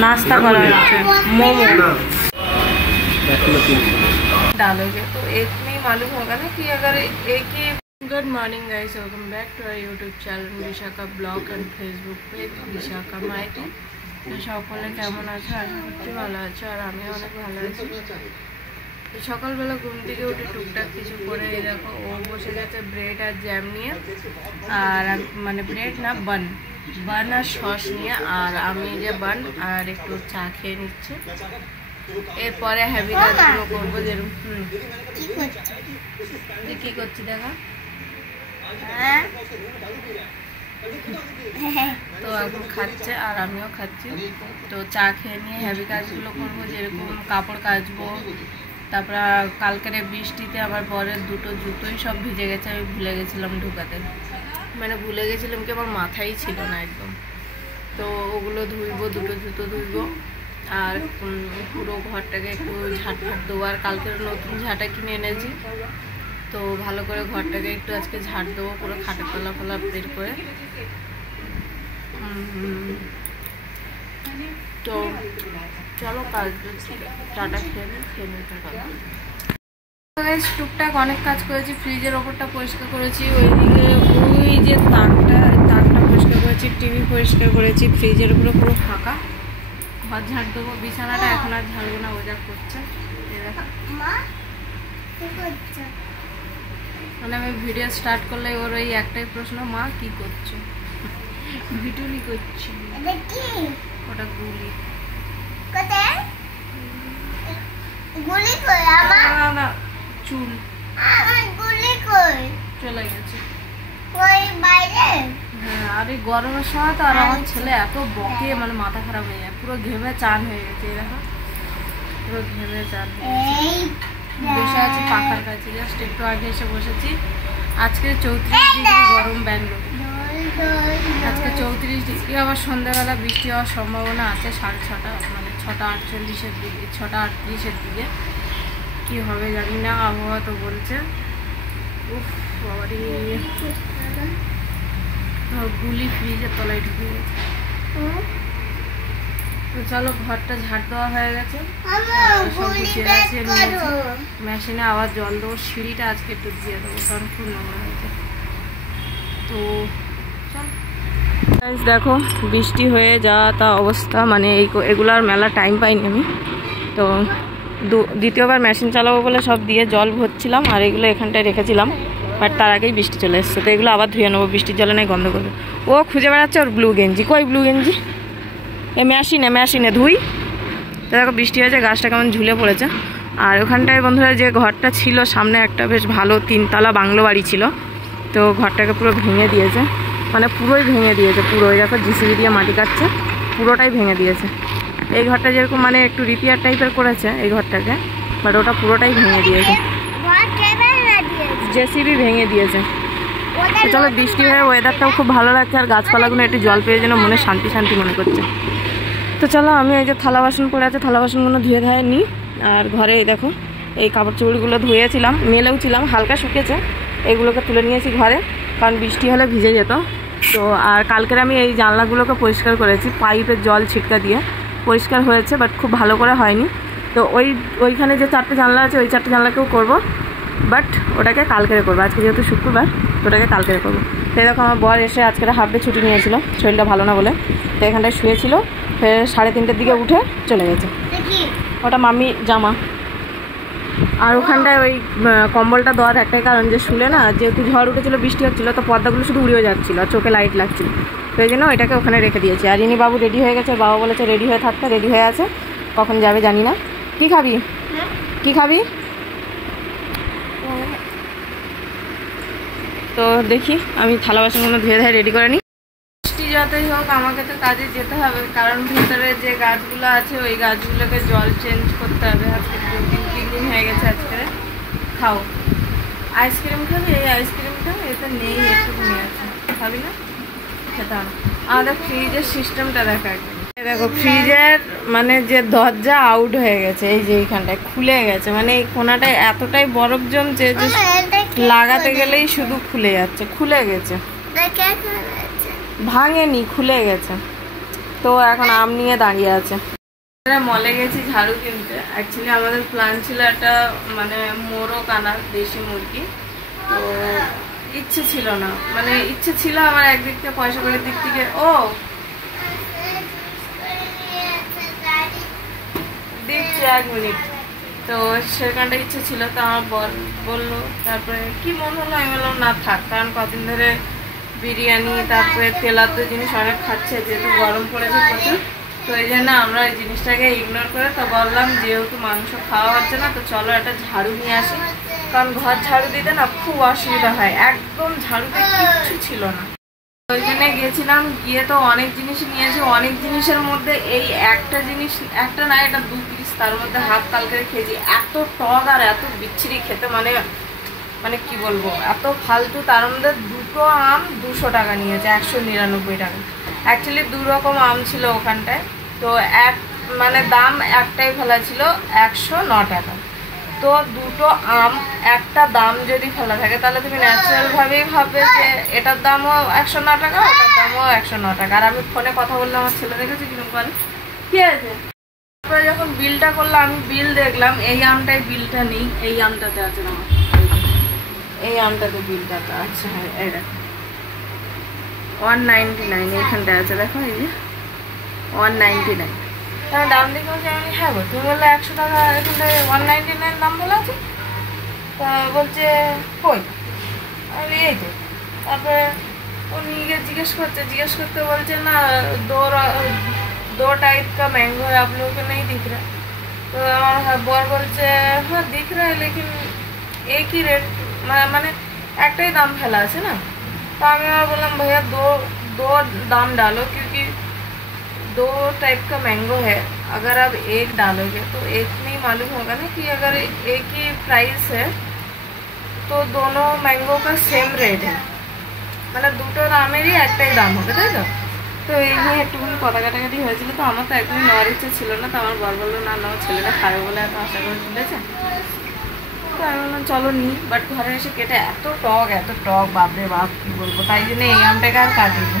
नाश्ता करा मोमो डालोगे तो एक में ही मालूम होगा ना कि अगर एक ही। Good morning guys, welcome back to our YouTube channel Vishakha blog and Facebook page Vishakha mighty. तो সকলে কেমন আছো? আশা করছি ভালো আছো, আর আমিও অনেক ভালো আছি। তো সকালবেলা ঘুম থেকে উঠে টুকটাক কিছু করে এই দেখো ও বসে গেছে ব্রেড আর জ্যাম নিয়ে, আর মানে ব্রেড না বান আর সস নিয়ে, আর আমি যে বান আর একটু চা খেয়ে নিচ্ছি। এরপরে হেভি কাজগুলো করবো, যেরকম কি করছি দেখা। তো এখন খাচ্ছে আর আমিও খাচ্ছি। তো চা খেয়ে নিয়ে হেভি কাজগুলো করবো, যেরকম কাপড় কাচবো। তারপরে কালকের বৃষ্টিতে আবার পরের দুটো জুতোই সব ভিজে গেছে, আমি ভুলে গেছিলাম ঢুকাতে, মানে ভুলে গেছিলাম কি আমার মাথায় ছিল না একদম। তো ওগুলো ধুইবো, দুটো জুতো ধুইবো, আর পুরো ঘরটাকে একটু ঝাঁটফাট দেবো। আর কালকের নতুন ঝাঁটা কিনে এনেছি, তো ভালো করে ঘরটাকে একটু আজকে ঝাঁট দেবো, পুরো খাটের তলা ফলা বের করে। তো চলো কাজ চাটা খেয়ে নিই টাটা। টুকটাক অনেক কাজ করেছি, ফ্রিজের ওপরটা পরিষ্কার করেছি, ওইদিকে ওই যে তাকটা পরিষ্কার করেছি, টিভি পরিষ্কার করেছি, ফ্রিজের উপরে পুরো ফাঁকা। ঘর ঝাঁট দেবো, বিছানাটা এখন আর ঝাড়বো না, ওজা করছে। মানে আমি ভিডিও স্টার্ট করলে ওর ওই একটাই প্রশ্ন, মা কি করছো? ভিটুলি করছি। ওটা গুলি না চুল চলে গেছে। হ্যাঁ, আর এই গরমের সময় তো আর আমার ছেলে এত বকে, মানে মাথা খারাপ হয়ে যায়, পুরো ঘেমে চান হয়ে গেছে। দেখো পুরো ঘেমে চান হয়ে গেছে। বসে আছি পাখার কাছে, জাস্ট একটু আগে এসে বসেছি। আজকে 34 ডিগ্রি গরম ব্যাঙ্গালোর, আজকে 34 ডিগ্রি। আবার সন্ধ্যাবেলা বৃষ্টি হওয়ার সম্ভাবনা আছে 6:30, মানে 6:48-এর দিকে, 6:38-এর দিকে। কি হবে জানি না, আবহাওয়া তো বলছে। উফ বাবারি, গুলি ফ্রিজের তলায় ঢুকে গেছে। তো চলো, ঘরটা ঝাড় দেওয়া হয়ে গেছে, সব গুছিয়ে গেছে, মেশিনে আবার জল দেবো। সিঁড়িটা আজকে একটু দিয়ে দেবো, কারণ খুব নোংরা হয়েছে। তো দেখো বৃষ্টি হয়ে যাওয়া তা অবস্থা, মানে এগুলার মেলা টাইম পাইনি আমি। তো দ্বিতীয়বার মেশিন চালাবো বলে সব দিয়ে জল ভরছিলাম, আর এগুলো এখানটায় রেখেছিলাম, বাট তার আগেই বৃষ্টি চলে এসছে। তো এগুলো আবার ধুয়ে নেবো, বৃষ্টির জলে নাই গন্ধ করবে। ও খুঁজে বেড়াচ্ছে ওর ব্লু গেঞ্জি, কই ব্লু গেঞ্জি? মেশিনে ধুই। তো দেখো বৃষ্টি হয়েছে, গাছটা কেমন ঝুলে পড়েছে। আর ওখানটায় বন্ধুরা যে ঘরটা ছিল সামনে, একটা বেশ ভালো 3তলা বাংলো বাড়ি ছিল, তো ঘরটাকে পুরো ভেঙে দিয়েছে, মানে পুরোই ভেঙে দিয়েছে। পুরোই দেখো জিসিবি দিয়ে মাটি কাটছে, পুরোটাই ভেঙে দিয়েছে। এই ঘরটা যেরকম মানে একটু রিপেয়ার টাইপের করেছে এই ঘরটাকে, বাট ওটা পুরোটাই ভেঙে দিয়েছে, জেসিবি ভেঙে দিয়েছে। চলো, বৃষ্টি হয়ে ওয়েদারটাও খুব ভালো লাগছে, আর গাছপালাগুলো একটু জল পেয়ে যেন মনে শান্তি শান্তি মনে করছে। তো চলো, আমি এই যে থালা বাসন পড়ে আছে, থালা বাসনগুলো ধুয়ে ধায়ে নিই। আর ঘরে এই দেখো এই কাপড় চোপড়গুলো ধুয়েছিলাম, মেলেও ছিলাম, হালকা শুকেছে, এগুলোকে তুলে নিয়েছি ঘরে, কারণ বৃষ্টি হলে ভিজে যেত। তো আর কালকের আমি এই জানলাগুলোকে পরিষ্কার করেছি, পাইপের জল ছিটকা দিয়ে পরিষ্কার হয়েছে, বাট খুব ভালো করে হয়নি। তো ওইখানে যে 4টে জানলা আছে, ওই 4টে জানলাকেও করবো, বাট ওটাকে কালকেরে করবো। আজকে যেহেতু শুক্রবার, ওটাকে কালকেরে করবো। তো দেখো আমার বর এসে আজকের হাফ ডে ছুটি নিয়েছিল, শরীরটা ভালো না বলে, তো এখানটায় শুয়েছিল, ফের 3:30-এর দিকে উঠে চলে গেছে। ওটা মাম্মি জামা। আর ওখানটায় ওই কম্বলটা দেওয়ার একটাই কারণ, যে শুলে না, যেহেতু ঝড় উঠেছিল, বৃষ্টি হচ্ছিলো, তো পর্দাগুলো শুধু উড়িয়ে যাচ্ছিলো, চোখে লাইট লাগছিল, তো এই জন্য এটাকে ওখানে রেখে দিয়েছি। আর ইনি বাবু রেডি হয়ে গেছে, বাবা বলেছে রেডি হয়ে থাকতে, রেডি হয়ে আছে, কখন যাবে জানি না। কি খাবি? কি খাবি? তো দেখি আমি থালা বাসনগুলো ধুয়ে ধুয়ে রেডি করে নিই। বৃষ্টি যতই হোক আমাকে তো কাজে যেতে হবে, কারণ ভিতরে যে গাছগুলো আছে ওই গাছগুলোকে জল চেঞ্জ করতে হবে। আজকে 2-3 দিন হয়ে গেছে। আজকে খাও আইসক্রিম খাবি? এই আইসক্রিম খাবি, এটা নেই, একটু নিয়ে আছে, খাবি না? খেতে হবে। আমাদের ফ্রিজের সিস্টেমটা দেখা, দেখো ফ্রিজের মানে যে দরজা আউট হয়ে গেছে, এই যে এইখানটায় খুলে গেছে, মানে এই কোনাটায় এতটাই বরফ জমছে যে লাগাতে গেলেই শুধু খুলে যাচ্ছে, খুলে গেছে, ভাঙেনি, খুলে গেছে। তো এখন আম নিয়ে দাঁড়িয়ে আছে। মলে গেছি ঝাড়ু কিনতে। অ্যাকচুয়ালি আমাদের প্ল্যান ছিল একটা মানে মোরগ আনার, দেশি মুরগি। তো ইচ্ছে ছিল না, মানে ইচ্ছে ছিল আমার একদিক থেকে পয়সা কড়ির দিক থেকে। ও দিচ্ছি 1 মিনিট। তো সেখানটা ইচ্ছে ছিল, তো আমার বললো। তারপরে কি মনে হলো, আমি বললাম না থাক, কারণ কদিন ধরে বিরিয়ানি তারপরে তেলাদ্দ জিনিস অনেক খাচ্ছে, যেহেতু গরম পড়েছে প্রচুর। তো এই জন্য আমরা এই জিনিসটাকে ইগনোর করে তো বললাম যেহেতু মাংস খাওয়া হচ্ছে না, তো চলো একটা ঝাড়ু নিয়ে আসি। কারণ ঘর ঝাড়ু দিতে না খুব অসুবিধা হয়, একদম ঝাড়ুতে কিচ্ছু ছিল না। ওই জন্য গেছিলাম, গিয়ে তো অনেক জিনিস নিয়েছি। অনেক জিনিসের মধ্যে এই একটা জিনিস, একটা না এটা 2 পিস, তার মধ্যে হাফ তরকারি খেয়েছি। এত টক আর এত বিচ্ছিরি খেতে, মানে কি বলবো, এত ফালতু। তার মধ্যে 2টো আম 200 টাকা নিয়েছে, 199 টাকা। অ্যাকচুয়ালি 2 রকম আম ছিল ওখানটায়। তো মানে দাম একটাই ফেলা ছিল 109 টাকা। তো 2টো আম একটা দাম যদি ফেলা থাকে, তাহলে তুমি ন্যাচারাল ভাবেই ভাববে যে এটার দামও 109 টাকা, ওটার দামও 109 টাকা। আর আমি ফোনে কথা বললে আমার ছেলে দেখেছে কিরকম করে, ঠিক আছে। তারপরে যখন বিলটা করলাম, আমি বিল দেখলাম, এই আমটাই বিলটা নেই, এই আমটাতে আছে না, এই আমটাতে বিলটা আছে। হ্যাঁ এই দেখো 199 এইখানটায় আছে, দেখো এই যে 199। তার দাম দেখে বলছি, আমি হ্যাঁ গো, তুমি বললে 100 টাকা, এখানটায় 199 দাম বলা আছে। তা বলছে কই, আমি এই তো। তারপরে উনি জিজ্ঞেস করতে বলছে না, दो टाइप का मैंगो है, आप लोगों को नहीं दिख रहा। तो আমার বর বলছে হ্যাঁ दिख रहा है, लेकिन एक ही रेट, মানে একটাই দাম ফেলা আছে না। तो আমি আর বললাম भैया दो दाम डालो, क्योंकि 2 टाइप का मैंगो है, अगर आप एक डालोगे तो एक नहीं मालूम होगा ना कि अगर एक ही प्राइस है तो दोनों मैंगो का सेम रेट है, মানে 2টো দামেরই একটাই দাম হবে, তাই তো। তো এই নিয়ে একটুখানি কথা কাটাকাটি হয়েছিল। তো আমার তো একদমই নেওয়ার ইচ্ছে ছিল না। তো আমার বর বললো না না, ছেলেটা খাবে বলে এত আশা করে তুলেছে। তো আমি বললাম চলো নিই। বাট ঘরে এসে কেটে এত টক বাপরে বাপ কী বলবো, তাই জন্য এই আমটাকে আর কাটিনি।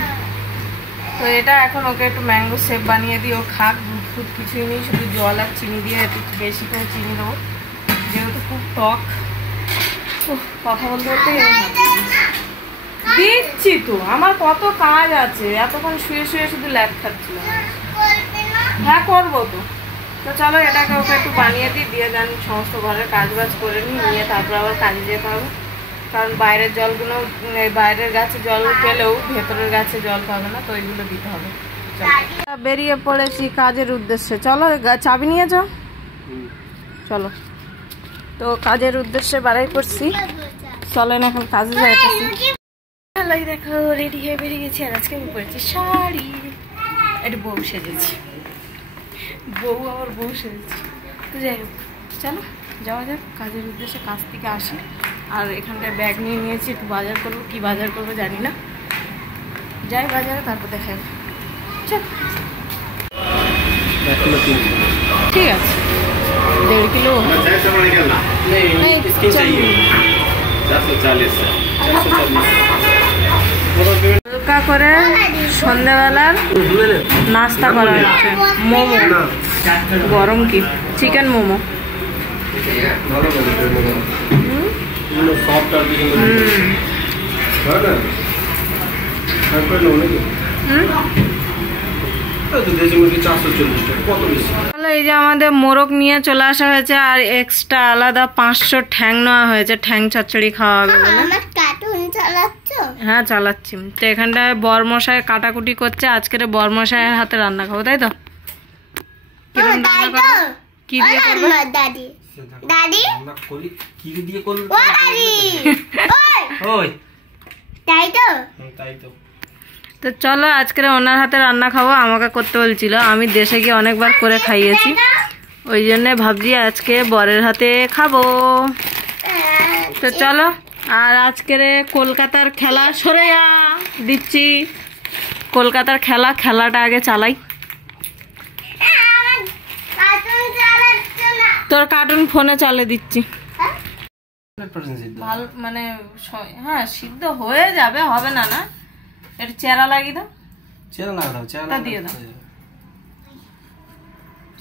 তো এটা এখন ওকে একটু ম্যাঙ্গো শেপ বানিয়ে দিই, ও খাক। দুধ ফুট কিছুই নেই, শুধু জল আর চিনি দিয়ে একটু বেশি করে চিনি দেবো, যেহেতু খুব টক। কথা বলতে দিচ্ছি তো, আমার কত কাজ আছে, এতক্ষণ শুয়ে শুধু ল্যাপ খাচ্ছিলাম। হ্যাঁ করবো তো। তো চলো এটাকে ওকে একটু বানিয়ে দিয়ে দেন, সমস্ত ঘরের কাজ বাজ করে নিয়ে তারপর আবার কাজে যেতে হবে। কারণ বাইরের জলগুলো, বাইরের গাছে জল পেলেও ভেতরের গাছে জল পাবে না, তো ওইগুলো দিতে হবে। বেরিয়ে পড়েছি কাজের উদ্দেশ্যে। চলো চাবি নিয়ে যাও, চলো। তো কাজের উদ্দেশ্যে বাড়াই করছি, চলেন এখন কাজে যাইতেছি। দেখো রেডি হয়ে বেরিয়ে গেছি। আর আজকে আমি পরেছি শাড়ি, একটু বউ সেজেছি, বউ সেজেছি। তো যাই হোক চলো যাওয়া যাক কাজের উদ্দেশ্যে। কাজ থেকে আসি, আর এখানটায় ব্যাগ নিয়ে নিয়েছি, একটু বাজার করবো। কি বাজার করবো জানি না, যাই বাজারে তারপর দেখা যাবে। চল ঠিক আছে, 1.5 কিলো হালকা করে সন্ধ্যাবেলার নাস্তা করা হচ্ছে। মোমো, গরম কি চিকেন মোমো। এই যে আমাদের মোরগ নিয়ে চলে আসা হয়েছে, আর এক্সট্রা আলাদা 500 ঠ্যাং নেওয়া হয়েছে, ঠ্যাং চচ্চড়ি খাওয়া হবে বলে। হ্যাঁ চালাচ্ছি। তো এখানটায় বরমশাই কাটাকুটি করছে, আজকের বরমশাইয়ের হাতে রান্না খাবো, তাই তো। কিরকম রান্না করবো, কি দিয়ে করবো? তো চলো আজকের ওনার হাতে রান্না খাবো। আমাকে করতে বলছিল, আমি দেশে গিয়ে অনেকবার করে খাইয়েছি, ওই জন্যে ভাবছি আজকে বরের হাতে খাবো। তো চলো। আর আজকের কলকাতার খেলা সরেয়া দিচ্ছি, কলকাতার খেলাটা আগে চালাই। তোর কার্টুন ফোনে চালে দিচ্ছি। ভালো মানে হ্যাঁ সিদ্ধ হয়ে যাবে, হবে না না। একটু চেরা লাগিয়ে দাও, চেরা দিয়ে দাও।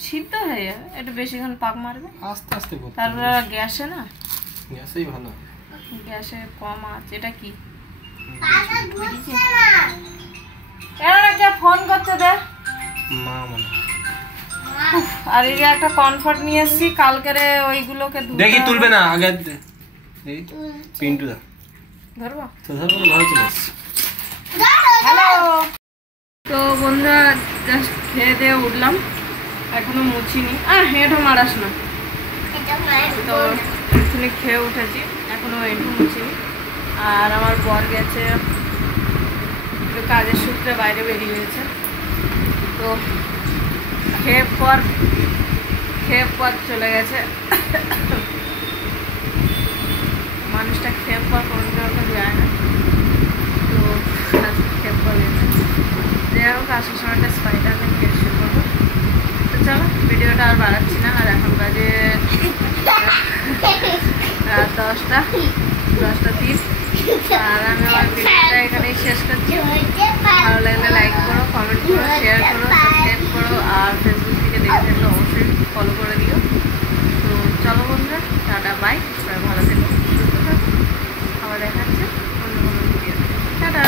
সিদ্ধ হয়ে যাবে, একটু বেশিক্ষণ পাক মারবে আস্তে আস্তে করতে তারপর গ্যাসে না, গ্যাসেই ভালো। গ্যাসে কম আছে। এটা কি কে ফোন করছে দে মা মনে। আর এই যে একটা কমফর্ট নিয়ে এসেছি কালকের ওইগুলোকে দেখি তুলবে না আগে পিন্টু দা ধরবো তো ধরো ভালো চলে আসছে। হ্যালো, তো বন্ধুরা জাস্ট খেয়ে দিয়ে উঠলাম, এখনো মুছিনি। হেঁটো মারাস না। তো এখানে খেয়ে উঠেছি, এখনো একটু মুছিনি। আর আমার বর গেছে একটু কাজের সূত্রে বাইরে বেরিয়েছে। তো খেয়ে পর চলে গেছে। মানুষটা খেয়ে পর কোনো যায় না, তো আজকে খেয়ে পর গেছে। যাই হোক আসার সময়টা স্পাইডারম্যান খেয়ে শুরু করবো। তো চলো ভিডিওটা আর বাড়াচ্ছি না। আর এখন বাজে রাত 10:30। আর আমি আমার ভিডিওটা এখানেই শেষ করছি। ভালো লাগলে লাইক করো, কমেন্ট করো, শেয়ার করো, সাবস্ক্রাইব করো। আর ফেসবুক থেকে দেখে থাকলে অবশ্যই ফলো করে দিও। তো চলো বন্ধুরা, টাটা, বাই। সবাই ভালো থেকো, সুস্থ থাকো। আবার দেখা হচ্ছে অন্য কোনো ভিডিও। টাটা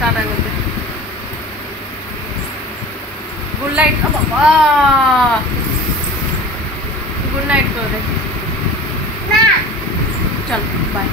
টাটা করতে গুড নাইট। বাবা গুড নাইট করে দে। চল বাই।